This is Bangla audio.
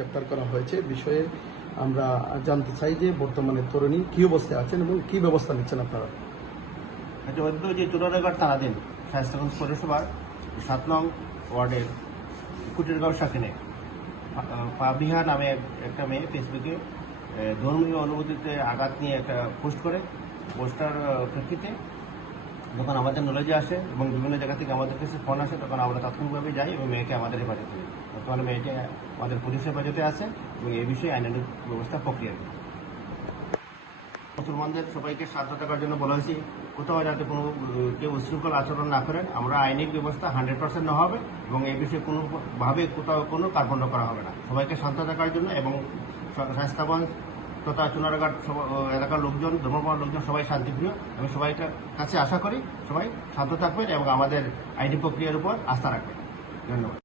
গ্রেপ্তার করা হয়েছে বিষয়ে আমরা জানতে চাই যে বর্তমানে তরুণী কী অবস্থায় আছেন এবং কী ব্যবস্থা নিচ্ছেন আপনারা। যে চুরারঘাট থানাধীন শায়েস্তাগঞ্জ পৌরসভার 7 নং ওয়ার্ডের কুটিরগাঁও শাকিনে পাবিহা নামে একটা মেয়ে ফেসবুকে ধর্মীয় অনুভূতিতে আঘাত নিয়ে একটা পোস্ট করে। পোস্টার প্রেক্ষিতে যখন আমাদের নলেজে আসে এবং বিভিন্ন জায়গা থেকে আমাদের কাছে ফোন আসে, তখন আমরা তাৎক্ষণিকভাবে যাই এবং মেয়েকে আমাদের হেফাজতে নিই। বর্তমানে মেয়েটি আমাদের পুলিশ হেফাজতে আছে এবং এই বিষয়ে আইনানুগ ব্যবস্থা প্রক্রিয়া। মুসলমানদের সবাইকে শান্ত থাকার জন্য বলা হয়েছে, কোথাও যাতে কোনো কেউ উশৃঙ্খল আচরণ না করেন। আমরা আইনিক ব্যবস্থা 100% নেওয়া হবে এবং এই বিষয়ে কোনোভাবে কোথাও কোনো কার্পণ্য করা হবে না। সবাইকে শান্ত থাকার জন্য এবং শায়েস্তাগঞ্জ তথা চুনারঘাট এলাকার লোকজন, ধর্মপ্রাণ লোকজন সবাই শান্তিপ্রিয় এবং সবাই কাছে আশা করি সবাই শান্ত থাকবেন এবং আমাদের আইনি প্রক্রিয়ার উপর আস্থা রাখবেন। ধন্যবাদ।